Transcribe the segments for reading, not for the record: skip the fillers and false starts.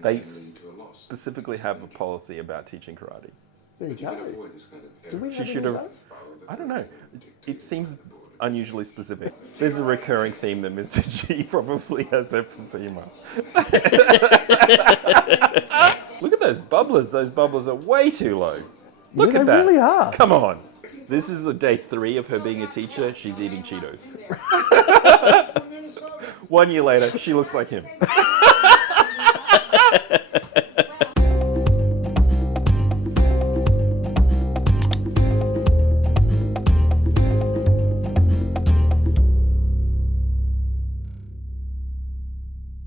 They specifically have a policy about teaching karate. There you go. Do we She have should any of have. those? I don't know. It seems unusually specific. There's a recurring theme that Mr. G probably has emphysema. Look at those bubblers. Those bubblers are way too low. Look Yeah, at they that. really are. Come on. This is the day 3 of her being a teacher. She's eating Cheetos. 1 year later, she looks like him.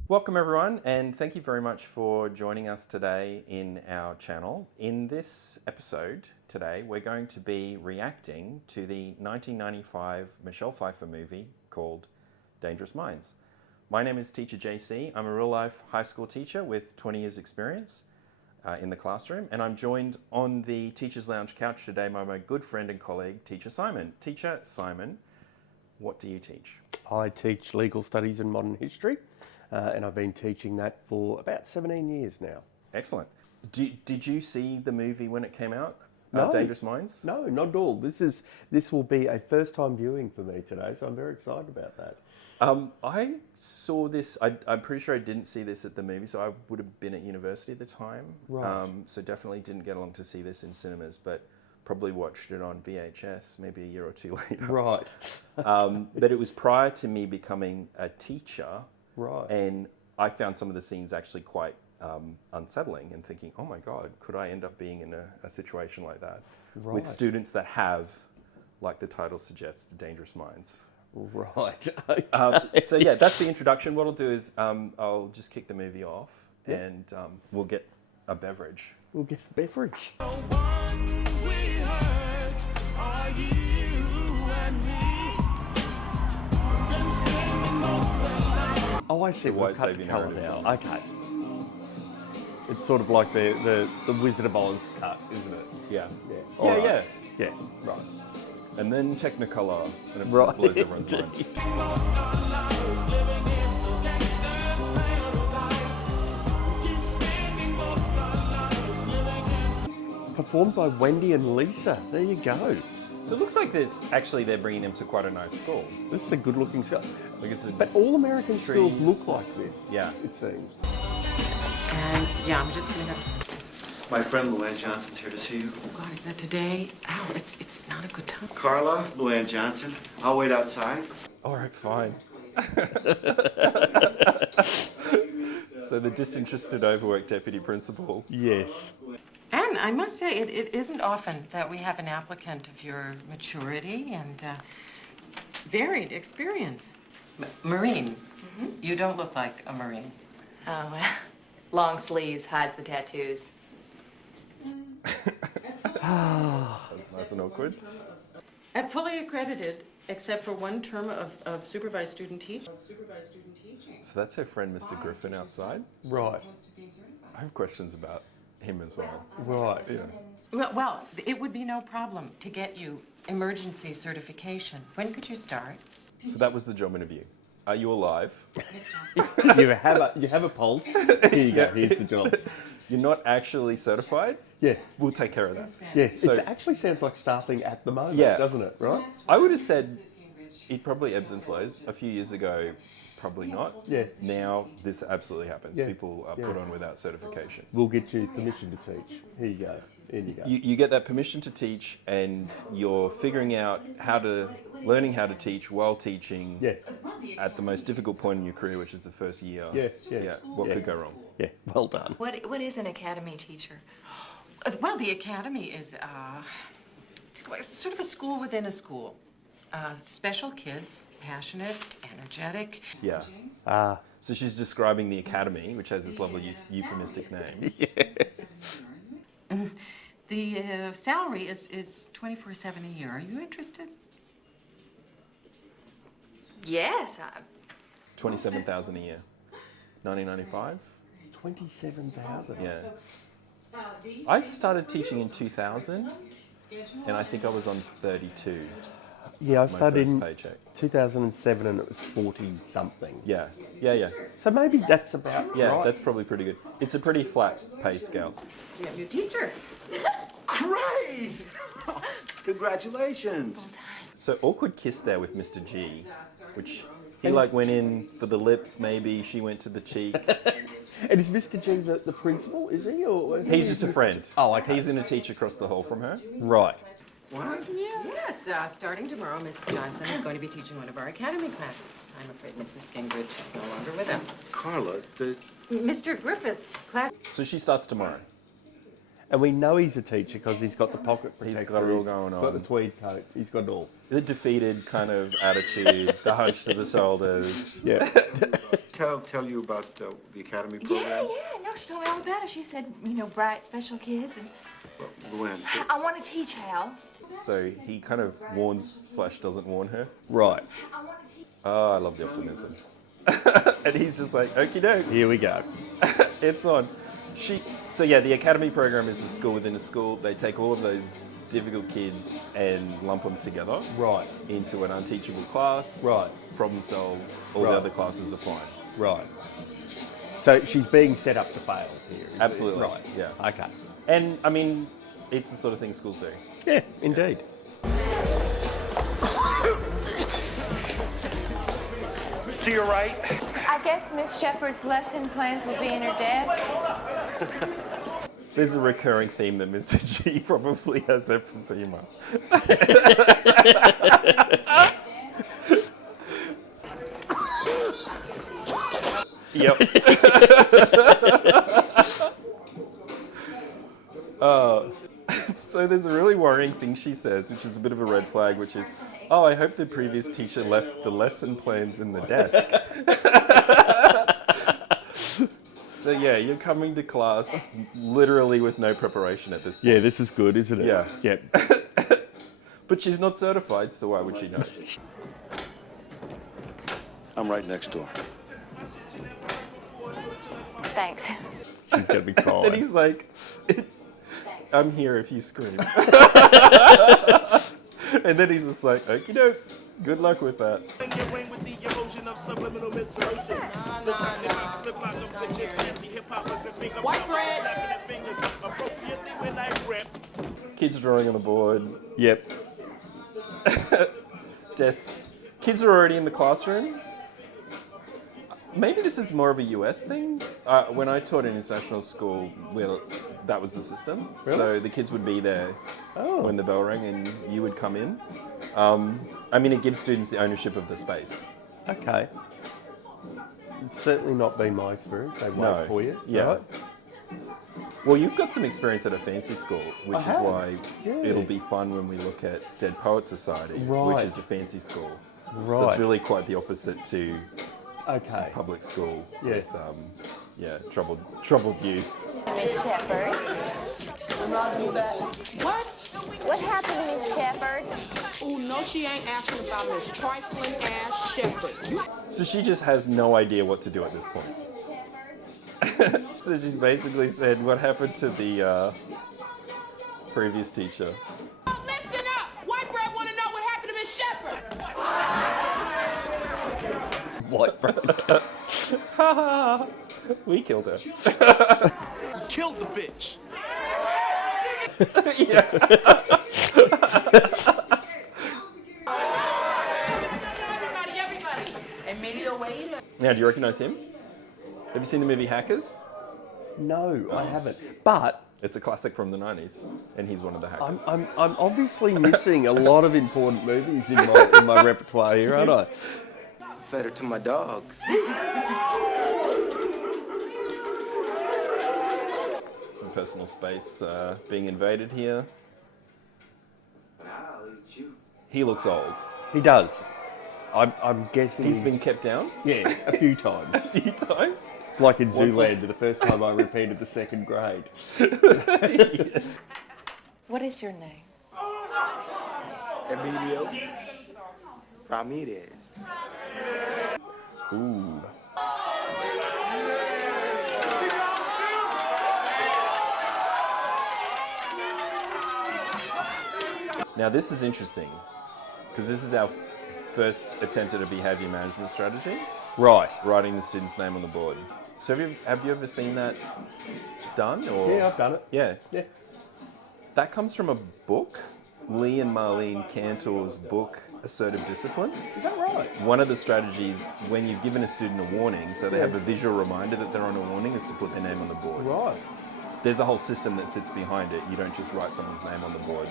Welcome everyone, and thank you very much for joining us today in our channel. In this episode today, we're going to be reacting to the 1995 Michelle Pfeiffer movie called Dangerous Minds. My name is Teacher JC. I'm a real-life high school teacher with 20 years experience in the classroom, and I'm joined on the Teacher's Lounge couch today by my good friend and colleague, Teacher Simon. Teacher Simon, what do you teach? I teach legal studies and modern history, and I've been teaching that for about 17 years now. Excellent. Did you see the movie when it came out? No. Dangerous Minds? No, not at all. This will be a first-time viewing for me today, so I'm very excited about that. I saw this, I'm pretty sure I didn't see this at the movie, so I would have been at university at the time. Right. So definitely didn't get along to see this in cinemas, but probably watched it on VHS maybe a year or two later. Right. But it was prior to me becoming a teacher. Right. And I found some of the scenes actually quite unsettling and thinking, oh my God, could I end up being in a situation like that? Right. With students that have, like the title suggests, dangerous minds. Right. Okay. So yeah, that's the introduction. What I'll do is I'll just kick the movie off and we'll get a beverage. We'll get a beverage. Oh, I see. We'll cut the colour now. Okay. It's sort of like the Wizard of Oz cut, isn't it? Yeah. Yeah. Yeah, All right. yeah. Yeah. Right. And then Technicolor, and it Right. blows everyone's minds. Performed by Wendy and Lisa. There you go. So it looks like they're bringing them to quite a nice school. This is a good looking show. I guess it's But all American schools trees. look like this. Yeah. It seems. And yeah, I'm just gonna have to. My friend Luann Johnson's here to see you. Oh God, is that today? Ow, it's not a good time. Carla, Luann Johnson. I'll wait outside. All right, fine. So the disinterested, overworked deputy principal. Yes. And I must say, it isn't often that we have an applicant of your maturity and varied experience. Marine, you don't look like a Marine. Oh, well, long sleeves hides the tattoos. That's nice and awkward. Fully accredited, except for one term of supervised student teaching. So that's her friend, Mr. Griffin, outside. Right. I have questions about him as well. Right. Yeah. Well, it would be no problem to get you emergency certification. When could you start? So that was the job interview. Are you alive? you have a pulse. Here you go. Here's the job. You're not actually certified? Yeah. We'll take care of that. Yeah. So- it actually sounds like staffing at the moment, Yeah. doesn't it? Right? I would have said it probably ebbs and flows. A few years ago, probably not. Yeah. Now, this absolutely happens. Yeah. People are put on without certification. We'll get you permission to teach. Here you go. In you go. You get that permission to teach, and you're figuring out learning how to teach while teaching Yeah. at the most difficult point in your career, which is the first year. Yeah. Yeah. Yeah. What Yeah. could go wrong? Yeah. Well done. What is an academy teacher? Well, the academy is it's sort of a school within a school. Special kids, passionate, energetic. Yeah. So she's describing the academy, which has this lovely euphemistic name. The salary is $24,700 a year. Are you interested? Yes. 27,000 a year. 1995? 27,000. Yeah. I started teaching in 2000, and I think I was on 32. Yeah, I my started first in paycheck. 2007 and it was 40 something. Yeah. So maybe that's about Yeah, right. that's probably pretty good. It's a pretty flat pay scale. We have your teacher. Great! Congratulations. So awkward kiss there with Mr. G, which he like went in for the lips maybe, she went to the cheek. And is Mr. G the principal, is he? Or He's just a friend. Oh, okay. He's going to teach across the hall from her. Right. What? Yes, starting tomorrow, Mrs. Johnson is going to be teaching one of our academy classes. I'm afraid Mrs. Gingrich is no longer with us. Carla, Mr. Griffith's class. So she starts tomorrow. And we know he's a teacher because he's got the pocket protector. He's got it all he's going got on. the tweed coat. He's got it all. The defeated kind of attitude, the hunch to the shoulders. Yeah. tell you about the academy Yeah, program? no, she told me all about it. She said, bright, special kids. And Luann, I want to teach Hal. So he kind of warns/doesn't warn her. Right. Oh, I love the optimism. And he's just like, okie doke, Here we go. it's on. So yeah, the academy program is a school within a school. They take all of those difficult kids and lump them together Right. into an unteachable class. Right. Problem solves. All the Right. other classes are fine. Right. So she's being set up to fail here. is it? Absolutely. Right. Yeah. Okay. And I mean, it's the sort of thing schools do. Yeah, indeed. to your right. I guess Miss Shepherd's lesson plans will be in her desk. There's a recurring theme that Mr. G probably has emphysema. Yep. So there's a really worrying thing she says, which is a bit of a red flag, which is, oh, I hope the previous teacher left the lesson plans in the desk. So yeah, you're coming to class literally with no preparation at this point. Yeah, this is good, isn't it? Yeah. Yep. But she's not certified, so why would she know? I'm right next door. Thanks. She's going to be Then crying. he's like, I'm here if you scream. And then he's just like, okie doke, good luck with that. White bread. Kids drawing on the board. Yep. Desks. Kids are already in the classroom. Maybe this is more of a US thing. When I taught in international school, well, that was the system. Really? So the kids would be there Oh. when the bell rang and you would come in. I mean, it gives students the ownership of the space. Okay. It's certainly not been my experience. They wait No. for you. Yeah. Right? Well, you've got some experience at a fancy school, which is have. why Yeah. it'll be fun when we look at Dead Poets Society, Right. which is a fancy school. So Right. it's really quite the opposite to Okay. public school Yeah. with troubled youth. Miss Shepherd. What? What happened to Miss Shepherd? Oh, no, she ain't asking about Miss Trifling Ass Shepherd. So she just has no idea what to do at this point. So she's basically said, what happened to the previous teacher? Listen up! White bread want to know what happened to Miss Shepherd. White bread. We killed her. Killed the bitch. Yeah. Everybody. And maybe they'll wait. Now, do you recognize him? Have you seen the movie Hackers? No, I haven't. But It's a classic from the 90s, and he's one of the hackers. I'm obviously missing a lot of important movies in my repertoire here, aren't I? Fed her to my dogs. Some personal space being invaded here. He looks old. He does. I'm guessing He's been kept down yeah a few times. a few times. Like in What's Zoolander, the first time I repeated the second grade. What is your name? Emilio Ramirez. Ooh. Now this is interesting. because this is our first attempt at a behaviour management strategy, Right. writing the student's name on the board. So have you ever seen that done? Or Yeah, I've done it. Yeah. Yeah. That comes from a book, Lee and Marlene Cantor's book, Assertive Discipline. Is that right? One of the strategies when you've given a student a warning, so they have a visual reminder that they're on a warning, is to put their name on the board. Right. There's a whole system that sits behind it. You don't just write someone's name on the board.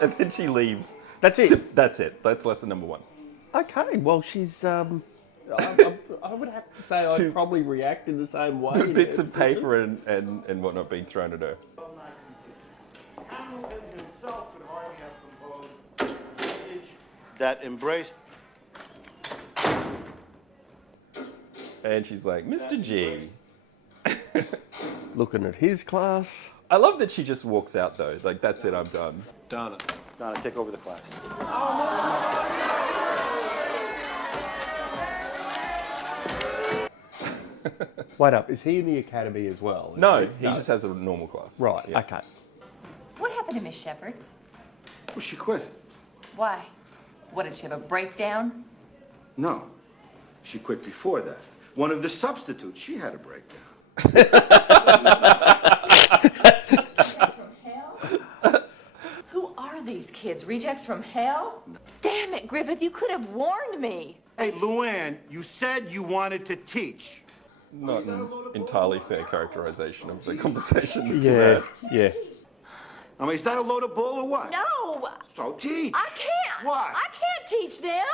And then she leaves. That's it. That's it. That's lesson number 1. Okay. Well, she's. I would have to say I'd probably react in the same way. The bits of paper and whatnot being thrown at her. That embrace. And she's like, Mr. G. Looking at his class. I love that she just walks out though. Like, that's it, I'm done. Donna, take over the class. Wait up. Is he in the academy as well? No, he just has a normal class. Right. Yeah. Okay. What happened to Miss Shepherd? Well, she quit. Why? What, did she have a breakdown? No, she quit before that. One of the substitutes, she had a breakdown. Who are these kids? Rejects from hell? Damn it, Griffith, you could have warned me. Hey, Luann, you said you wanted to teach. Not an entirely fair characterization of the conversation that's Yeah. had. Yeah. I mean, is that a load of bull or what? No, So teach. I can't. Why? I can't teach them.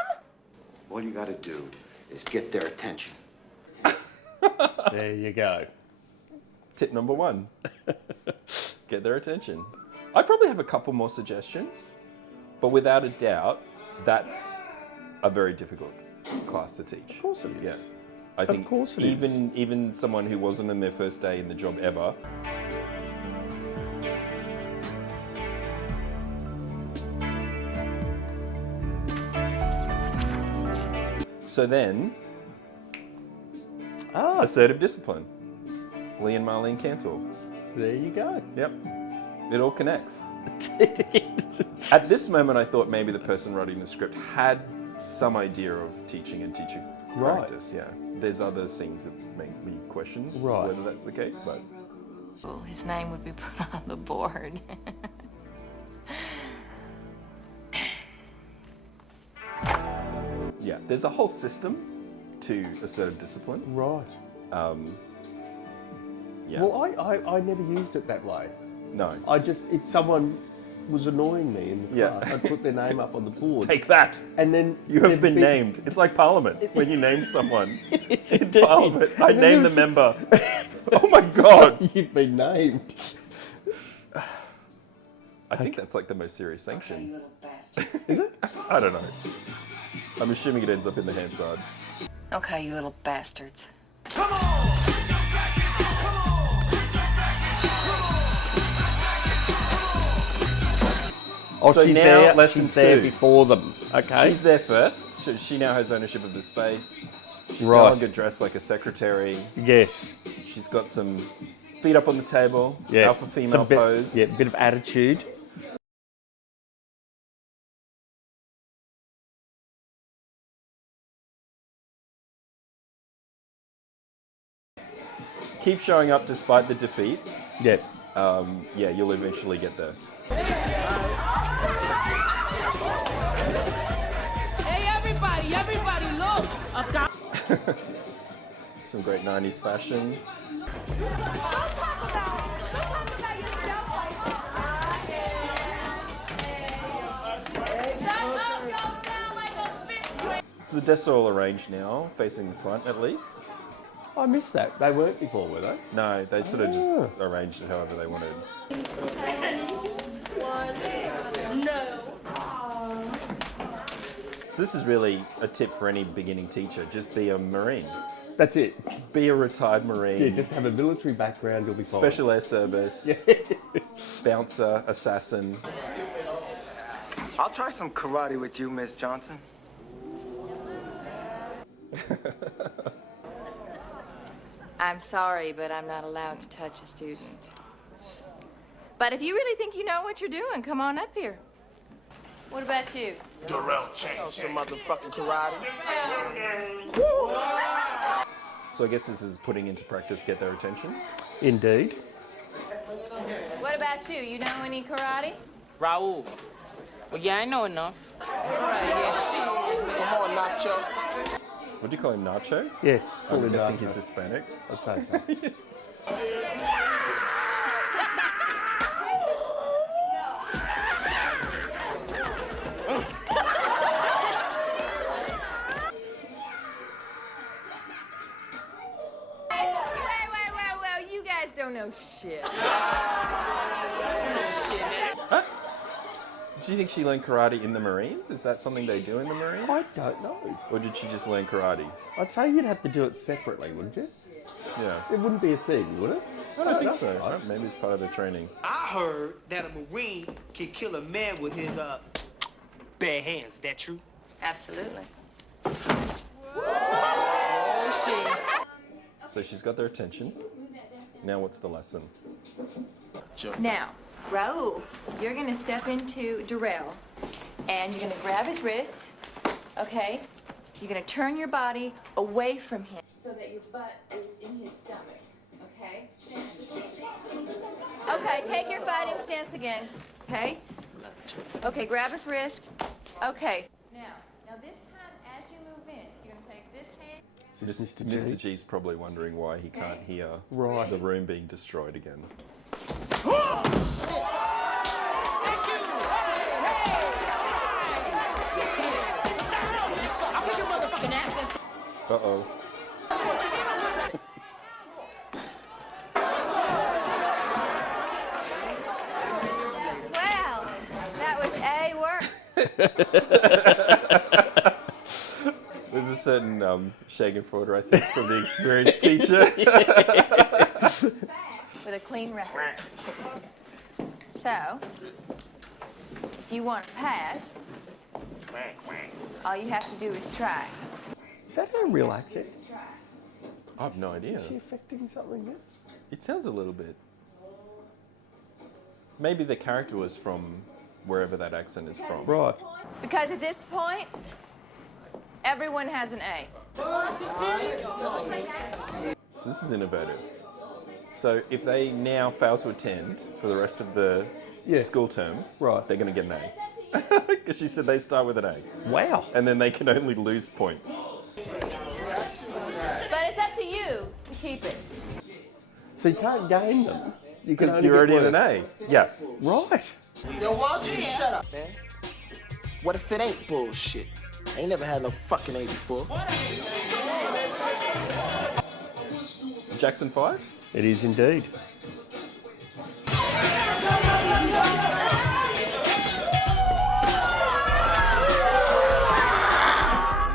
All you gotta do is get their attention. There you go. Tip number 1. Get their attention. I probably have a couple more suggestions, but without a doubt, that's a very difficult class to teach. Of course it is. Yeah. I think course it even someone who wasn't on their first day in the job ever. So then, assertive discipline. Lee and Marlene Cantor. There you go. Yep. It all connects. At this moment, I thought maybe the person writing the script had some idea of teaching and teaching practice. Yeah. There's other things that make me question whether that's the case, but Well, his name would be put on the board. yeah, there's a whole system to assertive discipline. Right. Yeah. Well, I never used it that way. No. If someone was annoying me in the Yeah. class, I'd put their name up on the board. Take that. And then You have there'd been be- named. It's like Parliament when you name someone in indeed. Parliament. I And then name the there's- member. Oh my God. You've been named. I think that's like the most serious sanction. Is it? I don't know. I'm assuming it ends up in the Hansard. Okay, you little bastards. Oh, So she's now there, lesson she's there 2. before them. Okay. She's there first. She now has ownership of the space. She's no Right. longer dressed like a secretary. Yes. She's got some feet up on the table, Yeah. alpha female Some bit, pose. Yeah, bit of attitude. Keep showing up despite the defeats. Yeah. Yeah, you'll eventually get there. Hey, everybody, look! Up top. Some great 90s fashion. So the desks are all arranged now, facing the front at least. I missed that. They weren't before, were they? No, they sort of just arranged it however they wanted. So this is really a tip for any beginning teacher. Just be a Marine. That's it. Be a retired Marine. Yeah, just have a military background, you'll be fine. Special Air Service, bouncer, assassin. I'll try some karate with you, Miss Johnson. I'm sorry, but I'm not allowed to touch a student. But if you really think you know what you're doing, come on up here. What about you? Darrell changed some motherfucking karate. So I guess this is putting into practice, get their attention. Indeed. What about you? You know any karate? Raul. Well, yeah, I know enough. Come on, Nacho. What do you call him, Nacho? Yeah. I'm fully guessing done. he's Hispanic. I'd say so. Well, you guys don't know shit. Huh? Do you think she learned karate in the Marines? Is that something they do in the Marines? I don't know. Or did she just learn karate? I'd say you'd have to do it separately, wouldn't you? Yeah. It wouldn't be a thing, would it? I don't think so. Right? Maybe it's part of the training. I heard that a Marine can kill a man with his bare hands. Is that true? Absolutely. Oh shit. So she's got their attention. Now what's the lesson? Now, Raul, you're going to step into Darrell, and you're going to grab his wrist, okay? You're going to turn your body away from him so that your butt is in his stomach, okay? Okay, take your fighting stance again, okay? Okay, grab his wrist. Okay. Now this time, as you move in, you're going to take this hand. Mr. G's probably wondering why he can't hear Right. the room being destroyed again. Uh-oh. Well, that was A work. There's a certain shake and forward, I think, from the experienced teacher. With a clean record. So, if you want to pass, all you have to do is try. Is that her real accent? I have no idea. Is she affecting something yet? It sounds a little bit. Maybe the character was from wherever that accent is from. Right. Because at this point, everyone has an A. So this is innovative. So if they now fail to attend for the rest of the school term, Right. they're going to get an A. Because she said they start with an A. Wow. And then they can only lose points. But it's up to you to keep it. So you can't gain them. You can only You're already get in an worse. A. Yeah. Right. Yo, why don't you shut up, man? What if it ain't bullshit? I ain't never had no fucking A before. Jackson 5? It is indeed.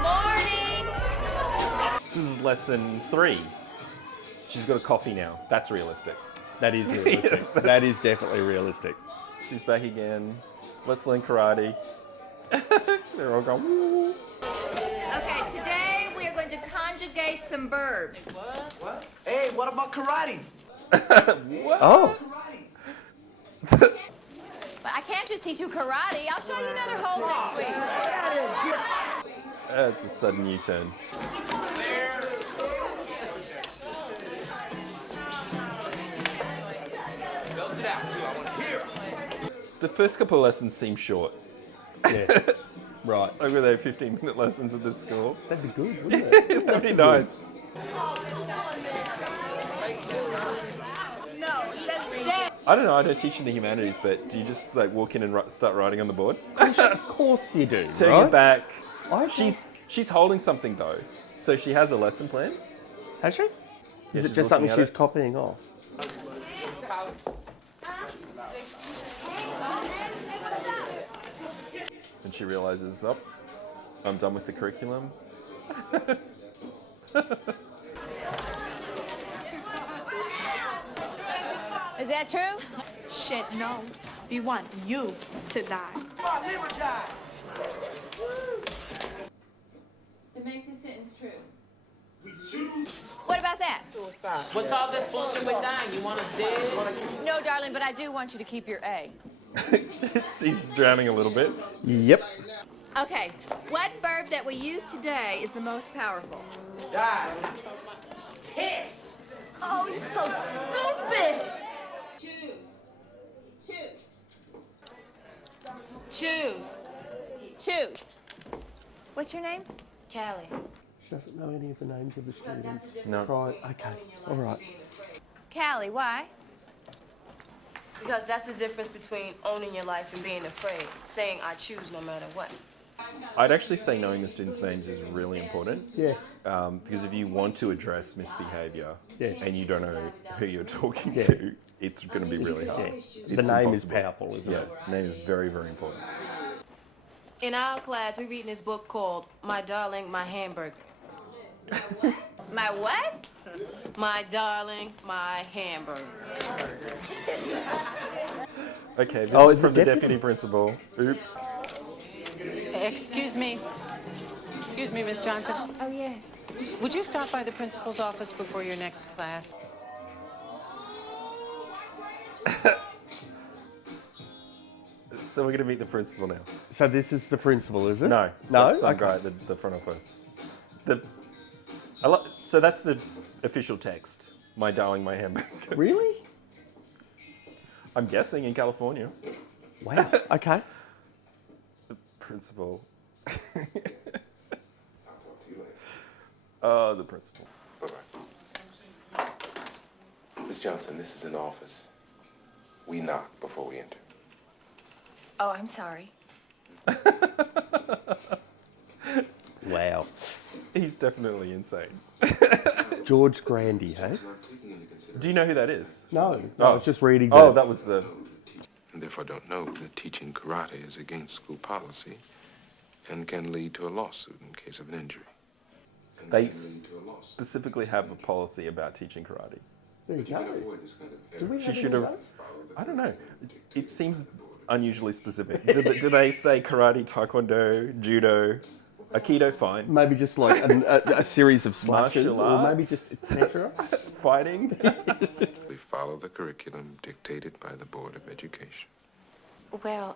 Morning! This is lesson 3. She's got a coffee now. That's realistic. That is realistic. That is definitely realistic. She's back again. Let's learn karate. They're all going, woo. Okay, today we are going to conjugate some verbs. What? Hey, what about karate? Oh. But I can't just teach you karate. I'll show you another hold next week. It's a sudden U-turn. Belt it out, too. I want to hear it. The first couple of lessons seem short. Yeah. Right. Like with their 15-minute lessons at this school. That'd be good, wouldn't it? That'd be nice. I don't know, I don't teach in the humanities, but do you just like walk in and start writing on the board? Of course you do. Turn right? it back. I She's holding something though, so she has a lesson plan. Has she? Yeah, Is it she's just something looking at she's it. copying off? And she realizes, oh, I'm done with the curriculum. Is that true? Shit, no. We want you to die. It makes the sentence true. What about that? What's all this bullshit with dying? You want us dead? No, darling, but I do want you to keep your A. She's drowning a little bit. Yep. Okay, what verb that we use today is the most powerful? Die. Piss. Oh, you're so stupid! Choose. Choose. What's your name? Callie. She doesn't know any of the names of the students. No. Right, okay, all right. Callie, why? Because that's the difference between owning your life and being afraid. Saying I choose no matter what. I'd actually say knowing the students' names is really important. Yeah. Because if you want to address misbehaviour and you don't know who you're talking Yeah. to, it's going to be really hard. The It's name is impossible. powerful, isn't Yeah, it? name is very, very important. In our class, we're reading this book called My Darling, My Hamburger. My what? My darling, my hamburger. Okay, Oh, visit is from it the deputy? deputy principal. Oops. Excuse me. Excuse me, Miss Johnson. Oh, yes. Would you stop by the principal's office before your next class? So we're going to meet the principal now. So this is the principal, is it? No, No? that's some Okay. guy at the front office. So that's the official text. My darling, my hamburger. Really? I'm guessing in California. Wow, okay. The principal. Oh, the principal. Bye-bye. Miss Johnson, this is an office. We knock before we enter. Oh, I'm sorry. Wow. He's definitely insane. George Grandy, hey? Do you know who that is? No, Oh. I was just reading Oh, that. that was the... And therefore don't know that teaching karate is against school policy and can lead to a lawsuit in case of an injury. They specifically have a policy about teaching karate. There you go. Do we She have should any of have... those? I don't know. It seems unusually specific. Do they say karate, taekwondo, judo, aikido? Fine. Maybe just like a series of slashes, Martial or maybe arts. just etc. Fighting. We follow the curriculum dictated by the Board of Education. Well,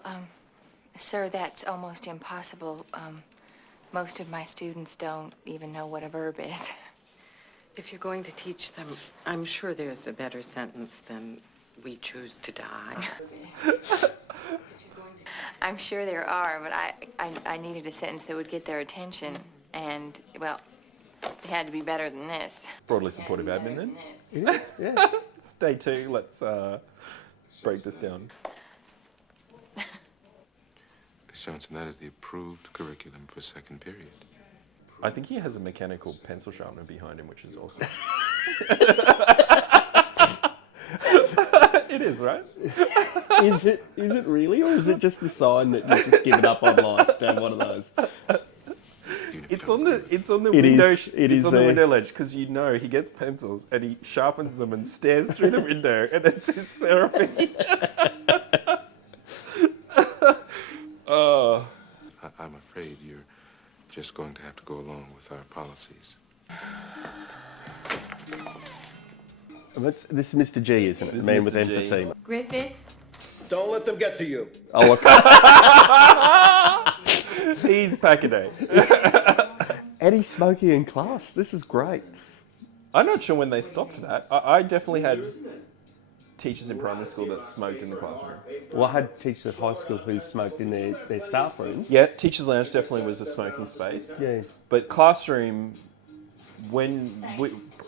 sir, that's almost impossible. Most of my students don't even know what a verb is. If you're going to teach them, I'm sure there's a better sentence than we choose to die. I'm sure there are, but I needed a sentence that would get their attention, and, well, it had to be better than this. Broadly supportive admin then. It is, yeah. Stay tuned. Let's break this down. Miss Johnson, that is the approved curriculum for second period. I think he has a mechanical pencil sharpener behind him, which is awesome. It is, right? Is it really, or is it just the sign that you've just given up on life? Down one of those. It's on the It window. is- it It's is on the there. window ledge because you know he gets pencils and he sharpens them and stares through the window, and it's his therapy. Oh. I'm afraid you're just going to have to go along with our policies. This is Mr. G, isn't it? This The is man with Mr. G. emphysema. Griffith? Don't let them get to you. Oh, okay. He's Packaday. And he's smoking in class. This is great. I'm not sure when they stopped that. I definitely had teachers in primary school that smoked in the classroom. Well, I had teachers at high school who smoked in their staff rooms. Yeah, teachers' lounge definitely was a smoking space. Yeah. But classroom, I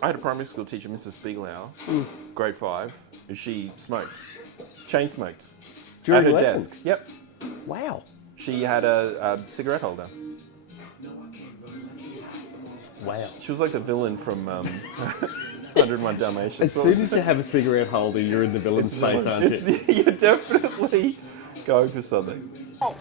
had a primary school teacher, Mrs. Spiegelauer, grade 5, and she smoked. Chain smoked. During at her lessons? desk. Yep. Wow. She had a cigarette holder. Wow. She was like the villain from 101 Dalmatians. As soon as you have a cigarette holder, you're in the villain's space, aren't you? You're definitely going for something. Oh,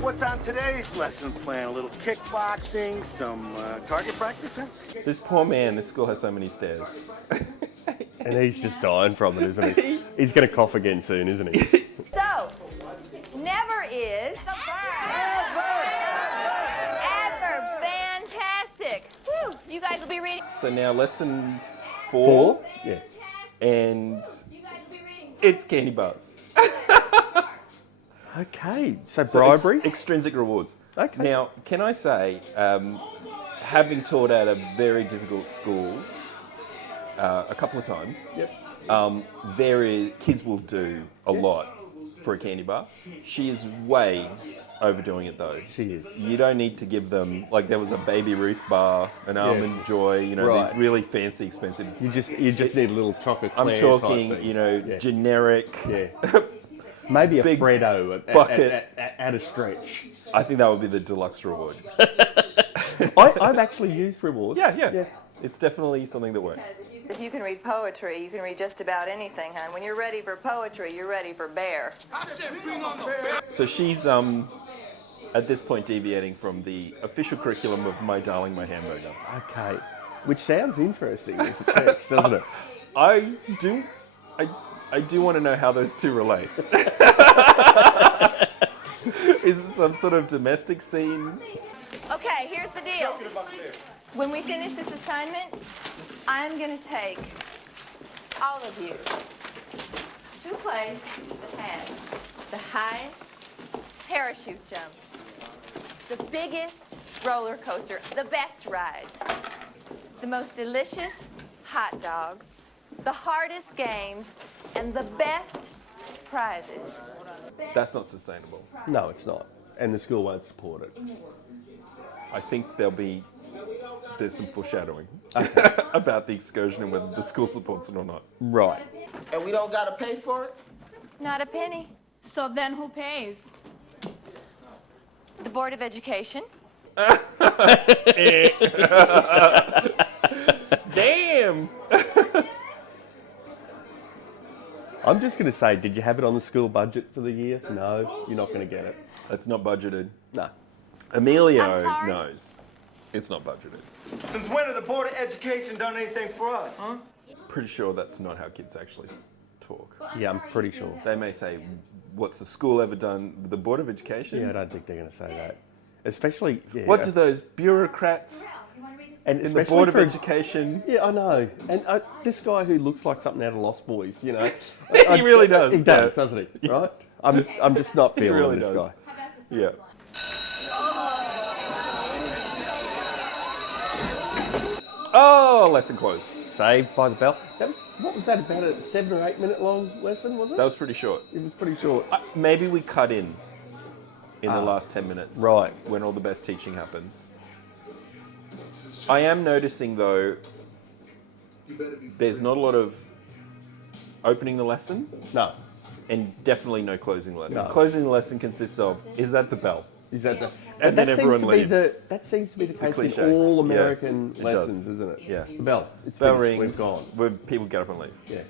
what's on today's lesson plan? A little kickboxing, some target practice, huh? This poor man, this school has so many stairs. And he's just dying from it, isn't he? He's going to cough again soon, isn't he? So, never is. Adverb. Fantastic. Whew. You guys will be reading. So now lesson 4. Yeah. And it's candy bars. Okay, so bribery? Extrinsic rewards. Okay. Now, can I say, having taught at a very difficult school a couple of times, kids will do a lot for a candy bar. She is way overdoing it though. She is. You don't need to give them, like there was a Baby Ruth bar, an Almond Joy, these really fancy, expensive. You just need a little chocolate I'm Claire talking, type thing. generic. Yeah. Maybe a big Freddo bucket. at a stretch. I think that would be the deluxe reward. I've actually used rewards. Yeah. It's definitely something that works. If you can read poetry, you can read just about anything, hon. When you're ready for poetry, you're ready for bear. I said bring on the bear. So she's at this point deviating from the official curriculum of My Darling, My Hamburger. Okay. Which sounds interesting as a text, doesn't it? I do want to know how those two relate. Is it some sort of domestic scene? Okay, here's the deal. When we finish this assignment, I'm going to take all of you to a place that has the highest parachute jumps, the biggest roller coaster, the best rides, the most delicious hot dogs, the hardest games, and the best prizes. That's not sustainable. No, it's not. And the school won't support it. I think there's some foreshadowing about the excursion and whether the school supports it or not. Right. And we don't gotta pay for it? Not a penny. So then who pays? The Board of Education. Damn! I'm just going to say, did you have it on the school budget for the year? No, you're not going to get it. It's not budgeted. No. Emilio knows. It's not budgeted. Since when has the Board of Education done anything for us, huh? Pretty sure that's not how kids actually talk. Yeah, I'm pretty sure. They may say, what's the school ever done with the Board of Education? Yeah, I don't think they're going to say that. Especially, what do those bureaucrats and in the Board of Education... Yeah, I know. And this guy who looks like something out of Lost Boys, He really does. He does, doesn't he? Right? I'm just not feeling really this does. guy. Yeah. Oh, lesson closed. Saved by the bell. What was that, about a 7 or 8 minute long lesson, was it? That was pretty short. It was pretty short. Maybe we cut in the last 10 minutes. Right. When all the best teaching happens. I am noticing, though, there's not a lot of opening the lesson. No. And definitely no closing the lesson. No. Closing the lesson consists of, is that the bell? Is that the... And then everyone leaves. That seems to be the case in cliche. all American Yeah, lessons, does. isn't it? Yeah. The bell. It's Bell finished. rings. We've gone. Where people get up and leave. Yeah.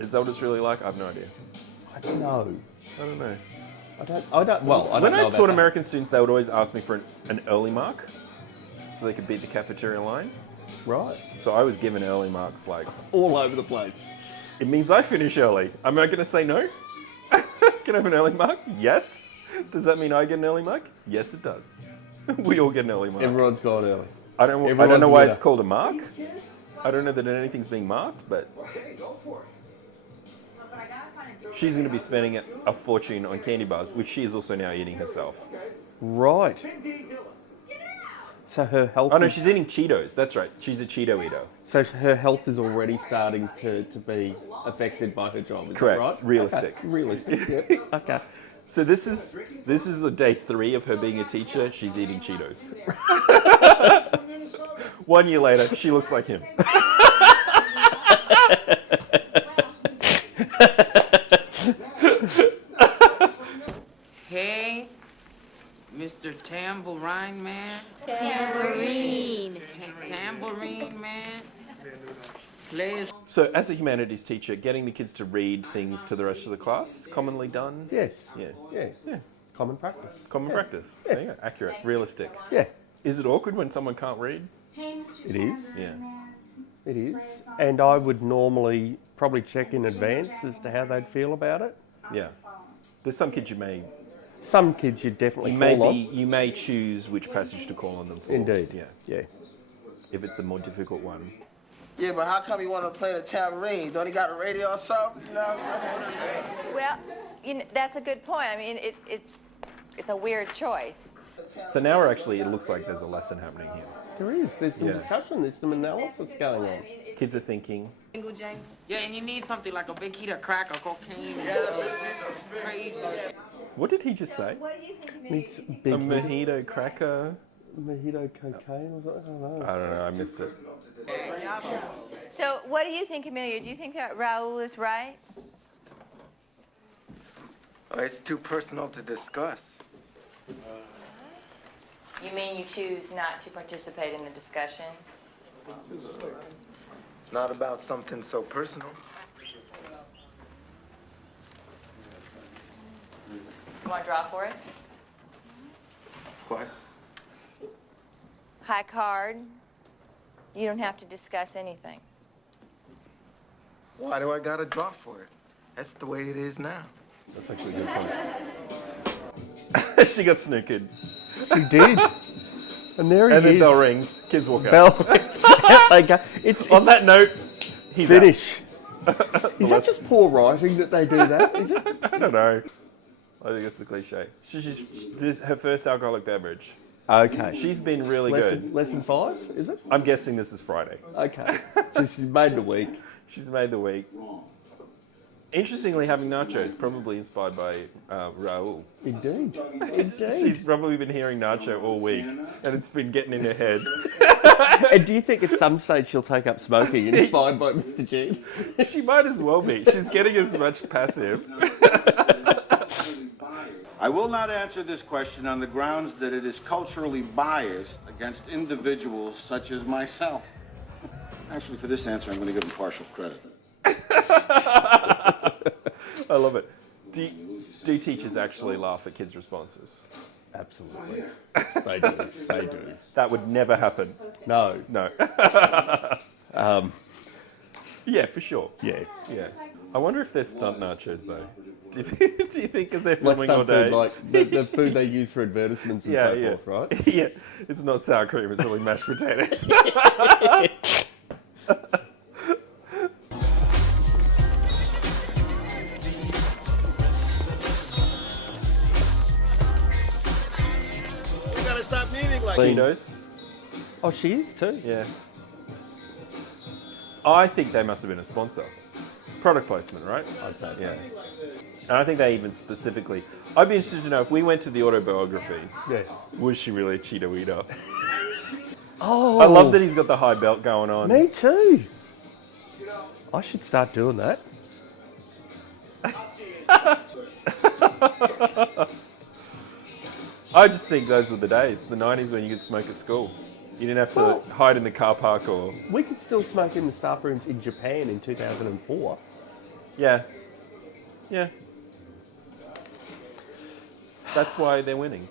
Is that what it's really like? I have no idea. I don't know. I don't know. When I taught American students, they would always ask me for an early mark so they could beat the cafeteria line. Right. So I was given early marks like... all over the place. It means I finish early. Am I going to say no? Can I have an early mark? Yes. Does that mean I get an early mark? Yes, it does. We all get an early mark. Everyone's gone early. I don't know why it's called a mark. I don't know that anything's being marked, but... She's going to be spending a fortune on candy bars, which she is also now eating herself. Right. So her health... Oh no, she's eating Cheetos. That's right. She's a Cheeto eater. So her health is already starting to be affected by her job, is Correct. that right? Realistic. Okay. Realistic, yep. Okay. So this is the day 3 of her being a teacher. She's eating Cheetos. 1 year later, she looks like him. Hey, Mr. Tambourine Man. Tambourine. Tambourine Man. Players. So as a humanities teacher, getting the kids to read things to the rest of the class, commonly done? Yes. Yeah. Yeah. Common practice. Common practice. Yeah. There you go. Accurate. Realistic. Yeah. Is it awkward when someone can't read? It is. Yeah. It is. And I would normally probably check in advance as to how they'd feel about it. Yeah. There's some kids Some kids you definitely call on. you may choose which passage to call on them for. Indeed. Yeah. Yeah. if it's a more difficult one. Yeah, but how come you want to play the tambourine? Don't he got a radio or something? You know what I'm saying? Well, that's a good point. I mean, it's a weird choice. So now we're actually, it looks like there's a lesson happening here. There is. There's some discussion. There's some analysis going on. Kids are thinking. Yeah, and you need something like a big heat of crack or cocaine. It's crazy. What did he just say? It's A big mojito cracker? mojito cocaine or something? I don't know. I don't know, I missed it. So what do you think, Amelia? Do you think that Raul is right? Oh, it's too personal to discuss. You mean you choose not to participate in the discussion? Not about something so personal. You want to draw for it? What? High card. You don't have to discuss anything. Why do I gotta draw for it? That's the way it is now. That's actually a good point. She got snookered. She did. And there he is. And then bell rings. Kids walk out. Bell rings. They go. It's On that note, he's finish. out. Is that just poor writing that they do that? Is it? I don't know. I think it's a cliche. She did her first alcoholic beverage. Okay. She's been really good. Lesson 5, is it? I'm guessing this is Friday. Okay. So she's made the week. She's made the week. Interestingly, having nachos, probably inspired by Raul. Indeed. Indeed. She's probably been hearing nacho all week, and it's been getting in her head. And do you think at some stage she'll take up smoking, inspired by Mr. G? She might as well be. She's getting as much passive. I will not answer this question on the grounds that it is culturally biased against individuals such as myself. Actually, for this answer, I'm going to give him partial credit. I love it. Do teachers actually laugh at kids' responses? Absolutely. They do. They do. That would never happen. No. No. Yeah, for sure. Yeah. Yeah. I wonder if they're stunt nachos, though. Do you think because they're filming all day? Food, like the food they use for advertisements and so forth, right? Yeah. It's not sour cream, it's really mashed potatoes. Cheetos. Oh, she is too? Yeah. I think they must have been a sponsor. Product placement, right? I'd say so. Yeah. And I think they even specifically... I'd be interested to know if we went to the autobiography, was she really a Cheeto eater? Oh. I love that he's got the high belt going on. Me too. I should start doing that. I just think those were the days, the 90s when you could smoke at school. You didn't have to hide in the car park or... We could still smoke in the staff rooms in Japan in 2004. Yeah. Yeah. That's why they're winning.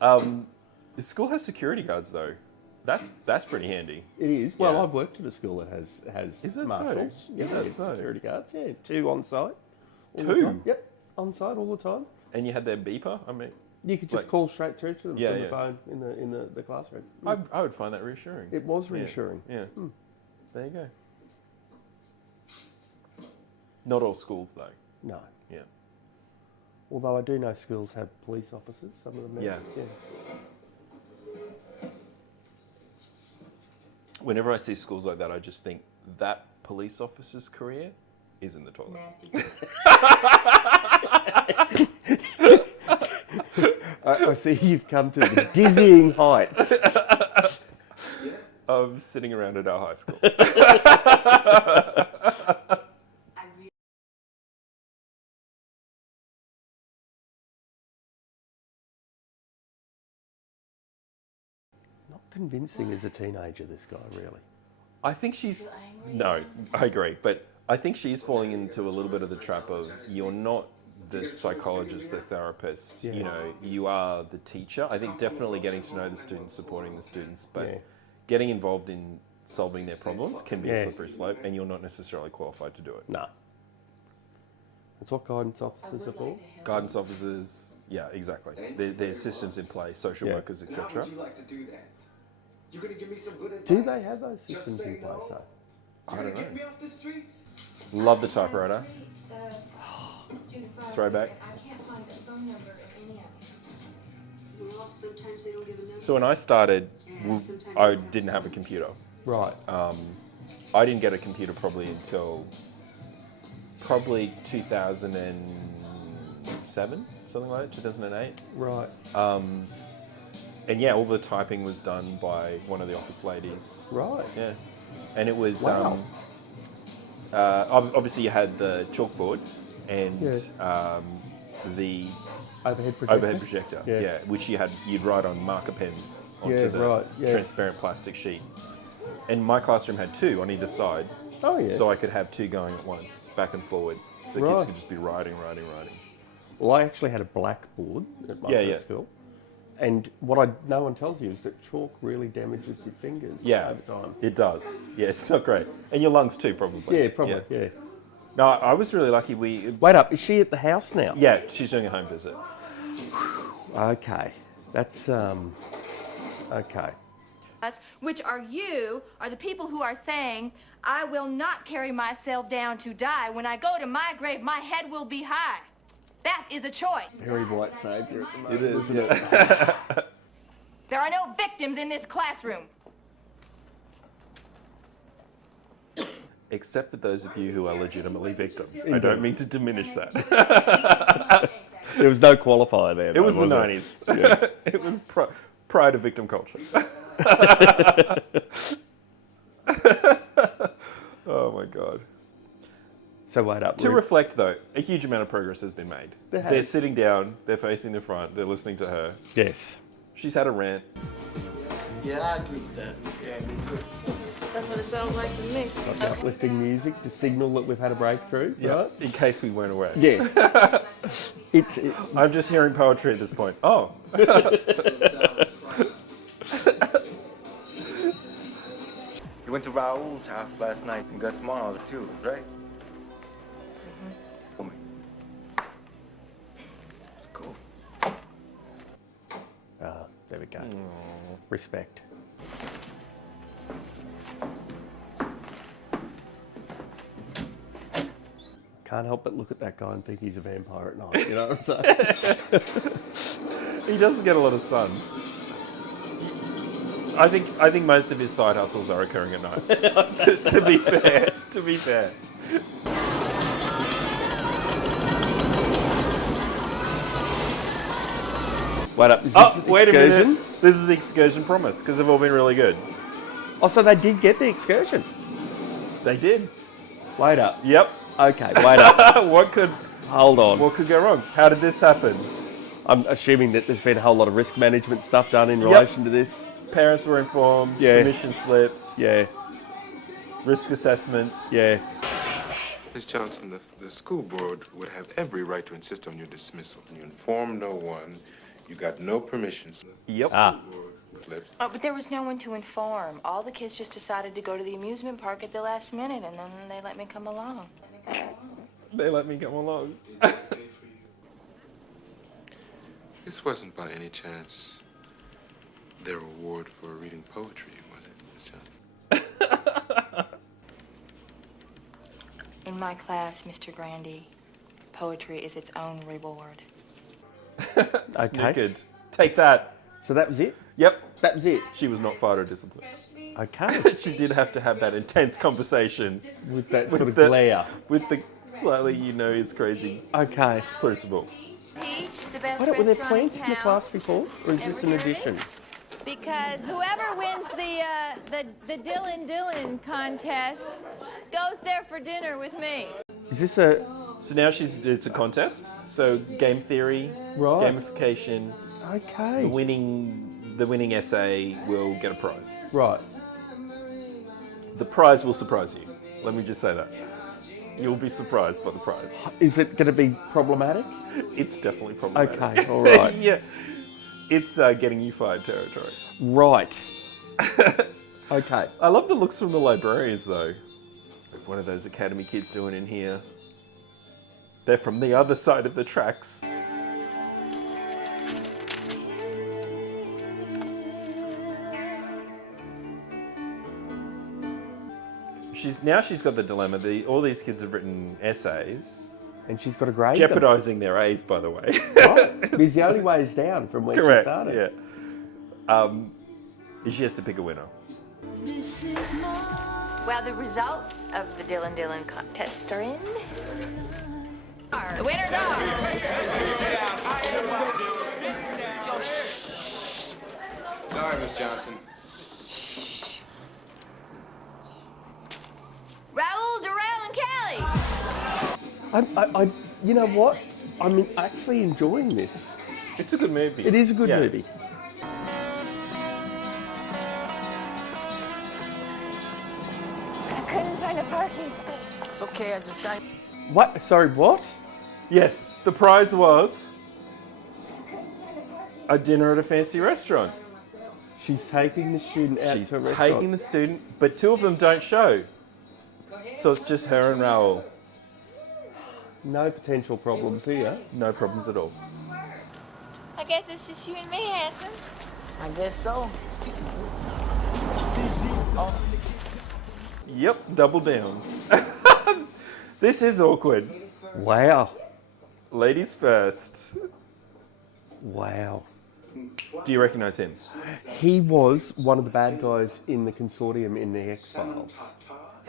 The school has security guards though. That's pretty handy. It is. Well, Yeah. I've worked at a school that has Is that marshals. so? Yeah, Is that it's so? security guards. Yeah, 2 on site. all the 2? time. Yep, on site all the time. And you had their beeper? I mean, You could just Like- call straight through to them Yeah, from yeah. the phone in the classroom. I would find that reassuring. It was Yeah, reassuring. Yeah. There you go. Not all schools though. No. Yeah. Although I do know schools have police officers. Some of them have. Yeah. Yeah. Whenever I see schools like that, I just think that police officer's career is in the toilet. I see you've come to the dizzying heights. Of sitting around at our high school. Not convincing as a teenager, this guy, really. I think she's... No, I agree. But I think she's falling into a little bit of the trap of you're not the psychologist, the therapist. Yeah. You know, you are the teacher. I think definitely getting to know the students, supporting the students, but Yeah. getting involved in solving their problems can be a slippery slope, and you're not necessarily qualified to do it. No. That's what guidance officers are for. Guidance officers, yeah, exactly. There's systems in place, social workers, etc. Do they have those systems in place though? I don't know. Love the typewriter. Throwback. So when I started, I didn't have a computer. Right. I didn't get a computer probably until 2007, something like that, 2008. Right. And yeah, all the typing was done by one of the office ladies. Right. Yeah. And it was, Wow. Obviously you had the chalkboard and the overhead projector, yeah, which you'd write on marker pens onto the transparent plastic sheet. And my classroom had two on either side. Oh, yeah. So I could have two going at once, back and forward. So the kids could just be writing. Well, I actually had a blackboard at my first school. And what no one tells you is that chalk really damages your fingers over time. It does. Yeah, it's not great. And your lungs too, probably. Yeah, probably, yeah. No, I was really lucky. Wait up, is she at the house now? Yeah, she's doing a home visit. Okay, that's, okay. Which are the people who are saying, I will not carry myself down to die. When I go to my grave, my head will be high. That is a choice. Very white saviour at the moment. It is, isn't it? There are no victims in this classroom. Except for those of you who are legitimately victims. I don't mean to diminish that. There was no qualifier there. It was the 90s. Yeah. It was prior to victim culture. Oh my God. So wait up. To reflect though, a huge amount of progress has been made. They're sitting down, they're facing the front, they're listening to her. Yes. She's had a rant. Yeah, I agree with that. Yeah, me too. That's what it sounds like to me. Got the uplifting music to signal that we've had a breakthrough, right? In case we weren't aware. Yeah. I'm just hearing poetry at this point. Oh. You went to Raoul's house last night and got small too, right? It's cool. There we go. Respect. Can't help but look at that guy and think he's a vampire at night, you know what I'm saying? He doesn't get a lot of sun. I think most of his side hustles are occurring at night. to be fair. Wait up, is this an wait excursion? a minute. This is the excursion promise, because they've all been really good. Oh, so they did get the excursion? They did. Wait up. Yep. Okay, wait up. Hold on. What could go wrong? How did this happen? I'm assuming that there's been a whole lot of risk management stuff done in relation to this. Parents were informed, permission slips, risk assessments. Yeah. Ms. Johnson, the school board would have every right to insist on your dismissal. You informed no one. You got no permissions. Yep. Slips. Oh, but there was no one to inform. All the kids just decided to go to the amusement park at the last minute, and then they let me come along. They let me come along. This wasn't by any chance their reward for reading poetry, was it, Ms. Johnson? In my class, Mr. Grandy, poetry is its own reward. Snickered. Take that. So that was it? Yep. That was it? She was not fired or disciplined. Okay. She did have to have that intense conversation. With that sort of glare. With the slightly, it's crazy. Okay. Principle. Peach, the best Were there restaurant plants in in the town. class before? Or is this an addition? Because whoever wins the Dylan contest goes there for dinner with me. Is this a... So now it's a contest. So game theory, gamification. Okay. The winning essay will get a prize. Right. The prize will surprise you. Let me just say that. You'll be surprised by the prize. Is it going to be problematic? It's definitely problematic. Okay, all right. Yeah. It's getting you fired territory. Right. Okay. I love the looks from the librarians, though. What are those academy kids doing in here? They're from the other side of the tracks. She's got the dilemma. All these kids have written essays. And she's got a grade. Jeopardising their A's, by the way. Right. Because the only way is down from where Correct, she started. Yeah. She has to pick a winner. Well, the results of the Dylan contest are in. The winners are... Sorry, Miss Johnson. Raul, Darrell, and Kelly. I you know what? I'm actually enjoying this. It's a good movie. It is a good movie. I couldn't find a parking space. It's okay, I just got... What? Sorry, what? Yes, the prize was a dinner at a fancy restaurant. She's taking the student out She's to a restaurant. taking the student, but two of them don't show. So it's just her and Raoul. No potential problems here. No problems at all. I guess it's just you and me, handsome. I guess so. Yep, double down. This is awkward. Wow. Ladies first. Wow. Do you recognise him? He was one of the bad guys in the consortium in the X-Files.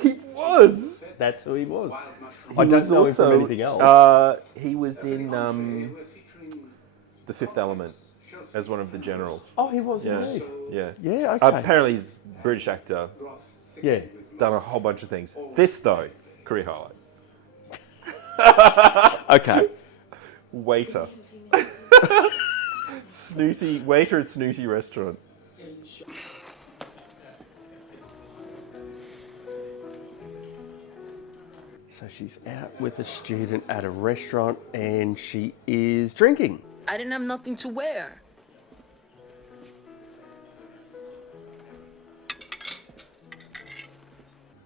He was. That's who he was. He I don't was know also, him from anything else. He was in The Fifth Element as one of the generals. Oh, he was Yeah, indeed. yeah. Yeah, okay. Apparently he's a British actor. Yeah. Done a whole bunch of things. This, though, career highlight. Okay. Waiter. Snooty waiter at Snooty restaurant. So she's out with a student at a restaurant and she is drinking. I didn't have nothing to wear.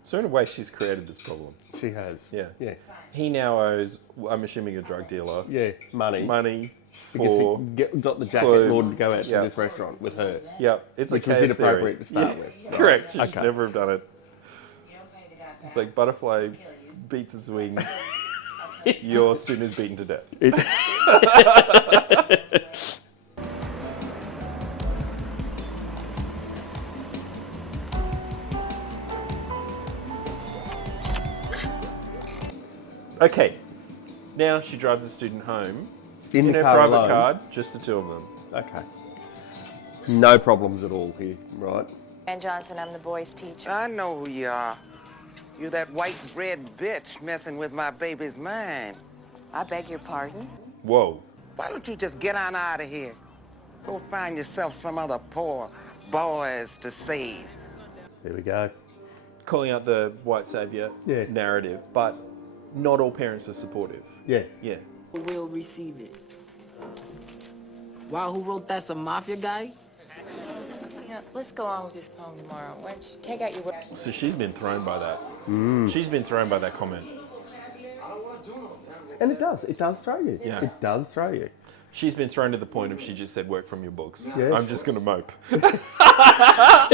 So in a way, she's created this problem. She has. Yeah. Yeah. He now owes, I'm assuming, a drug dealer. Yeah, money. Money Because for he got the jacket clothes. in order to go out to Yeah. this restaurant with her. Yeah, it's Which a was chaos inappropriate theory. to start Yeah. with. Right. Correct. She should Okay. never have done it. It's like butterfly beats his wings. Your student is beaten to death. Okay, now she drives the student home In the her car private alone? car, just the two of them. Okay. No problems at all here, right? Ann Johnson, I'm the boys' teacher. I know who you are. You that white bread bitch messing with my baby's mind. I beg your pardon? Whoa. Why don't you just get on out of here? Go find yourself some other poor boys to save. There we go. Calling out the white savior narrative, but not all parents are supportive. Yeah. Yeah. Who will receive it? Wow, who wrote that? Some mafia guy? Yeah, let's go on with this poem tomorrow. Why don't you take out your work? So she's been thrown by that. Mm. She's been thrown by that comment. And it does throw you. Yeah. It does throw you. She's been thrown to the point of she just said, work from your books. Yes. I'm just going to mope.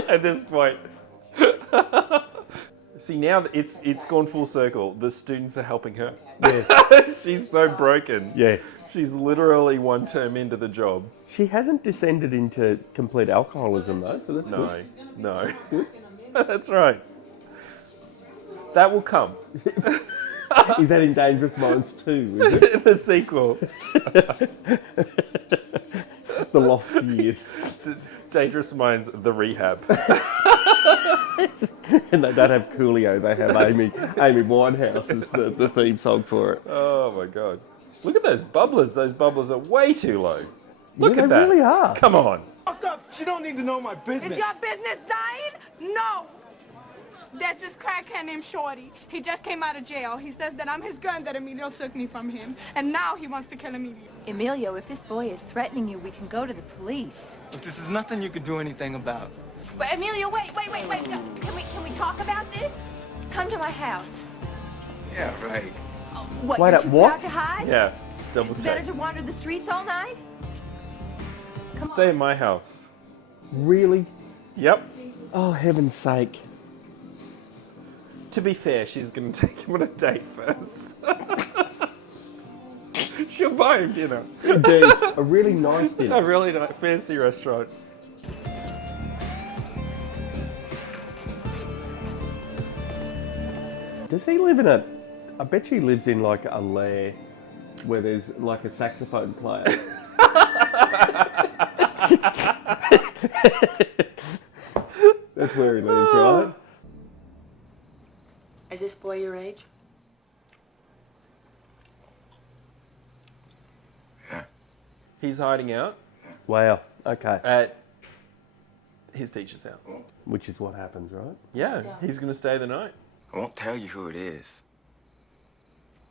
At this point. See, now it's gone full circle. The students are helping her. Yeah. She's so broken. Yeah. She's literally one term into the job. She hasn't descended into complete alcoholism though, so that's good. No. That's right. That will come. Is that in Dangerous Minds 2, is it? The sequel. The Lost Years. Dangerous Minds, The Rehab. And they don't have Coolio, they have Amy Winehouse as the theme song for it. Oh my god. Look at those bubblers. Those bubblers are way too low. Look Yeah, at they that. really are. Come on. Fuck up. She don't need to know my business. Is your business dying? No. There's this crackhead named Shorty. He just came out of jail. He says that I'm his gun that Emilio took me from him. And now he wants to kill Emilio. Emilio, if this boy is threatening you, we can go to the police. But this is nothing you could do anything about. But Emilio, wait. Come to my house. Yeah, right. What, Wait, you're too what? proud to hide? Yeah, double It's better check. to wander the streets all night? Come Stay on. in my house. Really? Yep. Oh, heaven's sake. To be fair, she's going to take him on a date first. She'll buy him dinner. Indeed. A really nice dinner. A really nice, fancy restaurant. Does he live in a... I bet he lives in like a lair where there's like a saxophone player. That's where he lives, right? Is this boy your age? He's hiding out Wow. Okay. at his teacher's house. Which is what happens, right? Yeah, he's going to stay the night. I won't tell you who it is.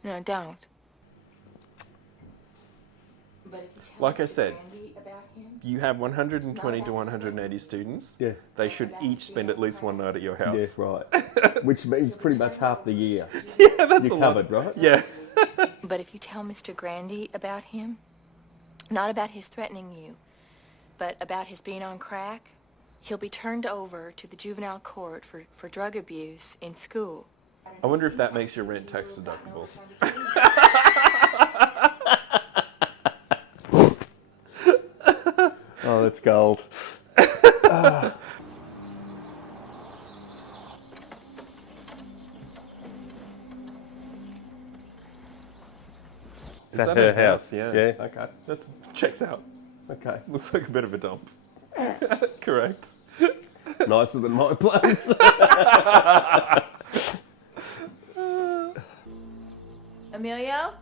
No, don't. Like I said, you have 120 to 180 students. Yeah. They should each spend at least one night at your house. Yeah, right. Which means pretty much half the year. Yeah, that's You're a lot. covered, right? Yeah. But if you tell Mr. Grandy about him, not about his threatening you, but about his being on crack, he'll be turned over to the juvenile court for drug abuse in school. I wonder if that makes your rent tax deductible. Oh, that's gold. Is that her house? Yeah. Yeah, okay. That checks out. Okay. Looks like a bit of a dump. Correct. Nicer than my place. Emilio?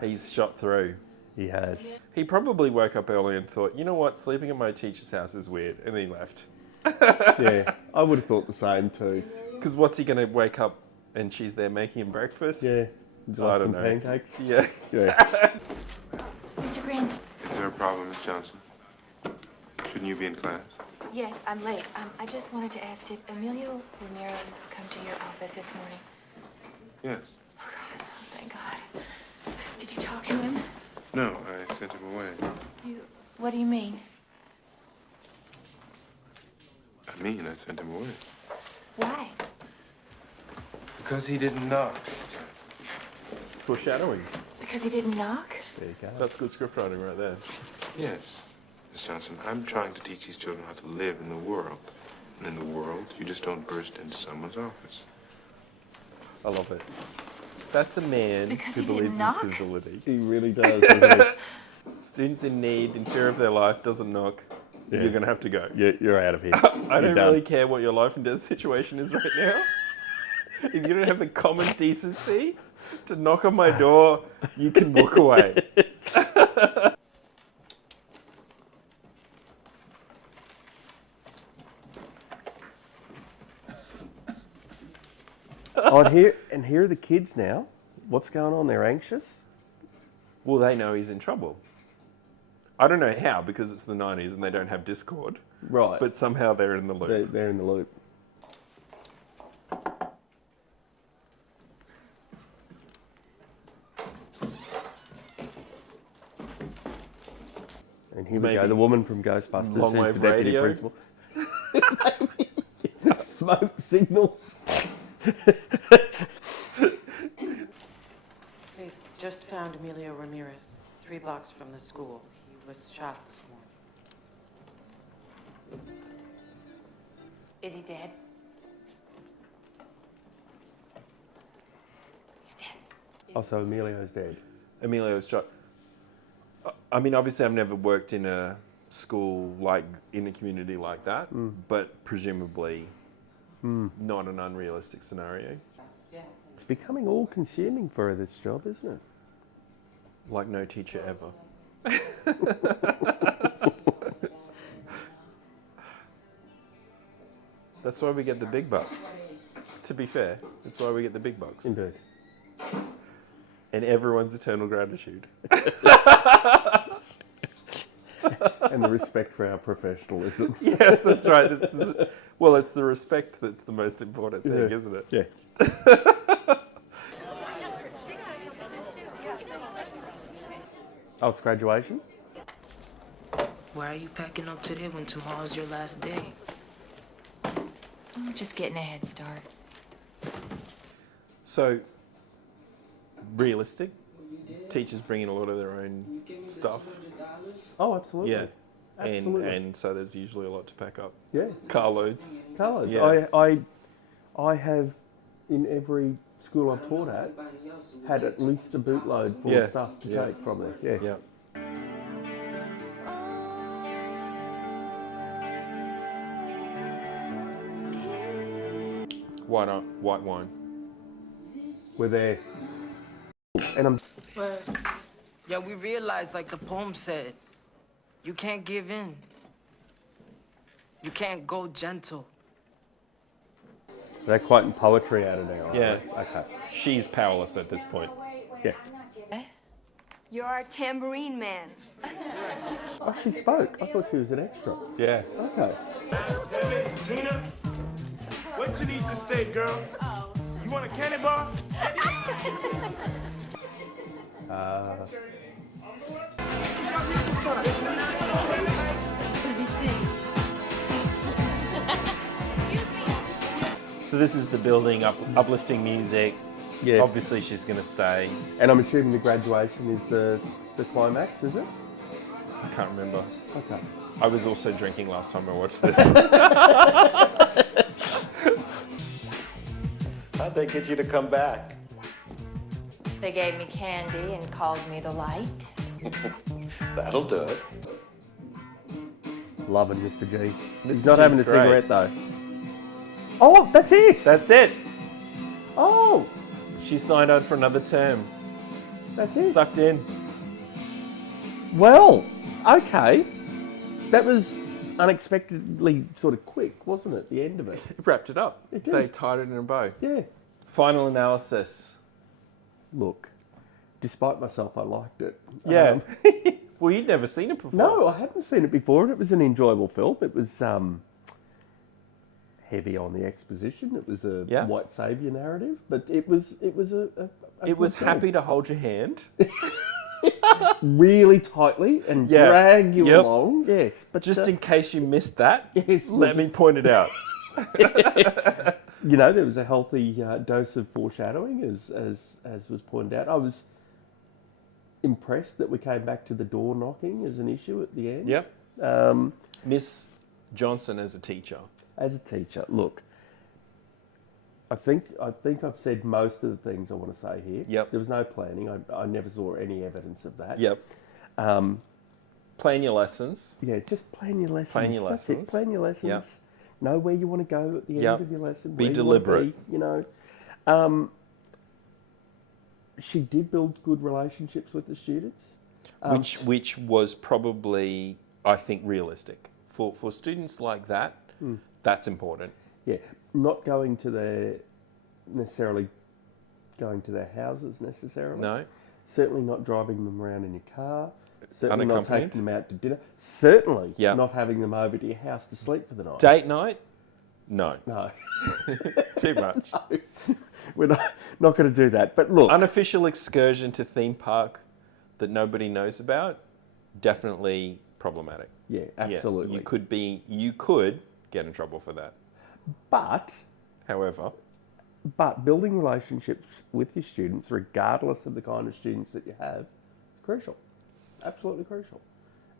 He's shot through. He has. He probably woke up early and thought, you know what, sleeping at my teacher's house is weird, and he left. Yeah, I would have thought the same too. Because what's he going to wake up and she's there making him breakfast? Yeah. I don't some know. pancakes. Yeah. Yeah. Mr. Grandy? Is there a problem, Miss Johnson? Shouldn't you be in class? Yes, I'm late. I just wanted to ask, did Emilio Ramirez come to your office this morning? Yes. Oh, God. Oh, thank God. Did you talk to him? No, I sent him away. What do you mean? I mean, I sent him away. Why? Because he didn't knock. Foreshadowing. Because he didn't knock? There you go. That's good script writing right there. Yes, Miss Johnson, I'm trying to teach these children how to live in the world. And in the world, you just don't burst into someone's office. I love it. That's a man Because who he didn't believes knock? in civility. He really does, doesn't he? Students in need, in fear of their life, doesn't knock. Yeah. You're going to have to go. You're out of here. I don't You're done. really care what your life and death situation is right now. If you don't have the common decency to knock on my door, you can walk away. Oh, and here are the kids now. What's going on? They're anxious? Well, they know he's in trouble. I don't know how, because it's the 90s and they don't have Discord. Right. But somehow they're in the loop. They're in the loop. And here we go, Maybe. the woman from Ghostbusters, Long who's wave the deputy radio. principal. Smoke signals. They've just found Emilio Ramirez, 3 blocks from the school. He was shot this morning. Is he dead? He's dead. Oh, so Emilio's dead. Emilio was shot. I mean, obviously, I've never worked in a school like in a community like that, but presumably not an unrealistic scenario. It's becoming all-consuming for her, this job, isn't it? Like no teacher ever. That's why we get the big bucks. To be fair, that's why we get the big bucks. Indeed. And everyone's eternal gratitude. And the respect for our professionalism. Yes, that's right. Well, it's the respect that's the most important thing, isn't it? Yeah. Oh, it's graduation? Why are you packing up today when tomorrow's your last day? I'm just getting a head start. So, realistic? Teachers bring in a lot of their own stuff. Oh, absolutely. Yeah. Absolutely. And so there's usually a lot to pack up. Yes. Carloads. Carloads. Yeah. I have, in every school I've taught at, had at least a bootload full of stuff to take from there. Yeah. Yeah. Why not white wine? We're there. And I'm... Yeah, we realize, like the poem said, you can't give in. You can't go gentle. They're quoting poetry out of there, aren't Yeah. they? Okay. She's powerless at this point. Yeah. You're our tambourine man. Oh, she spoke. I thought she was an extra. Yeah. Okay. Tina, what you need to stay, girl? You want a candy bar? Let me see. So this is the building up, uplifting music. Yeah. Obviously she's going to stay. And I'm assuming the graduation is the climax, is it? I can't remember. Okay. I was also drinking last time I watched this. How'd they get you to come back? They gave me candy and called me the light. That'll do it. Loving Mr. G. He's Mr. not having a G's great. cigarette though. Oh, that's it. That's it. Oh, She signed on for another term. that's it. Sucked in. Well, okay. That was unexpectedly sort of quick, wasn't it? The end of it. It wrapped it up. It did. They tied it in a bow. Yeah. Final analysis. Look, despite myself, I liked it. Yeah. Well, you'd never seen it before. No, I hadn't seen it before, and it was an enjoyable film. It was heavy on the exposition. It was a white saviour narrative, but it was a It good was film. happy to hold your hand. Really tightly and drag you along. Yes, but Just in case you missed that, yes, let me point it out. you know, there was a healthy dose of foreshadowing, as was pointed out. I was impressed that we came back to the door knocking as an issue at the end. Yep. Miss Johnson as a teacher. As a teacher, look, I think I've said most of the things I want to say here. Yep. There was no planning. I never saw any evidence of that. Yep. Plan your lessons. Yeah, just plan your lessons. Plan your That's lessons. it. Plan your lessons. Yep. Know where you want to go at the Yep. end of your lesson. Be where you want to deliberate. be, you know. She did build good relationships with the students. Which was probably, I think, realistic. For students like that, that's important. Yeah, not going to their houses necessarily. No. Certainly not driving them around in your car. Certainly not Unaccompanied. taking them out to dinner. Certainly Yep. not having them over to your house to sleep for the night. Date night? No. No. Too much. No. We're not going to do that. But look. Unofficial excursion to theme park that nobody knows about, definitely problematic. Yeah, absolutely. Yeah, you could get in trouble for that. But building relationships with your students, regardless of the kind of students that you have, is crucial. Absolutely crucial.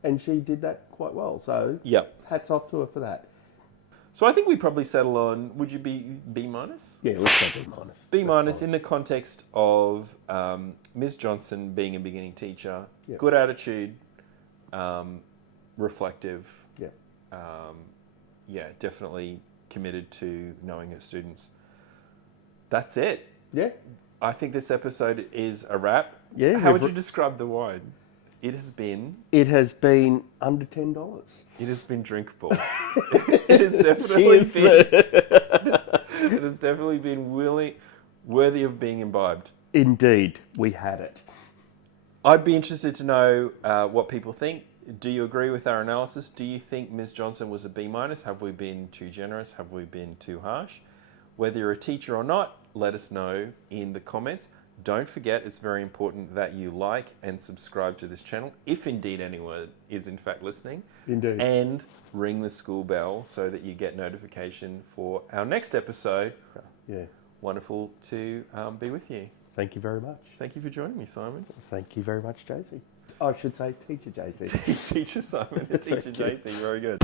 And she did that quite well. So hats off to her for that. So I think we probably settle on, would you be B minus? Yeah, let's go B minus. B minus in the context of Ms. Johnson being a beginning teacher, good attitude, reflective. Definitely committed to knowing her students. That's it. Yeah. I think this episode is a wrap. Yeah. How would you describe the wine? It has been under $10. It has been drinkable. It has definitely it has definitely been worthy of being imbibed. Indeed, we had it. I'd be interested to know what people think. Do you agree with our analysis? Do you think Ms. Johnson was a B-? Have we been too generous? Have we been too harsh? Whether you're a teacher or not, let us know in the comments. Don't forget, it's very important that you like and subscribe to this channel, if indeed anyone is in fact listening. Indeed. And ring the school bell so that you get notification for our next episode. Yeah. Wonderful to be with you. Thank you very much. Thank you for joining me, Simon. Thank you very much, JC. I should say Teacher JC. Teacher Simon and Teacher Thank JC. Very good.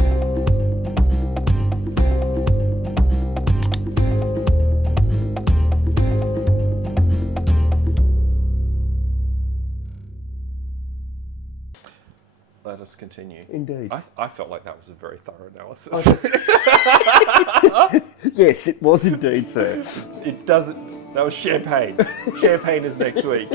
Let us continue. Indeed. I felt like that was a very thorough analysis. Yes, it was indeed, sir. It doesn't. That was champagne. Champagne is next week.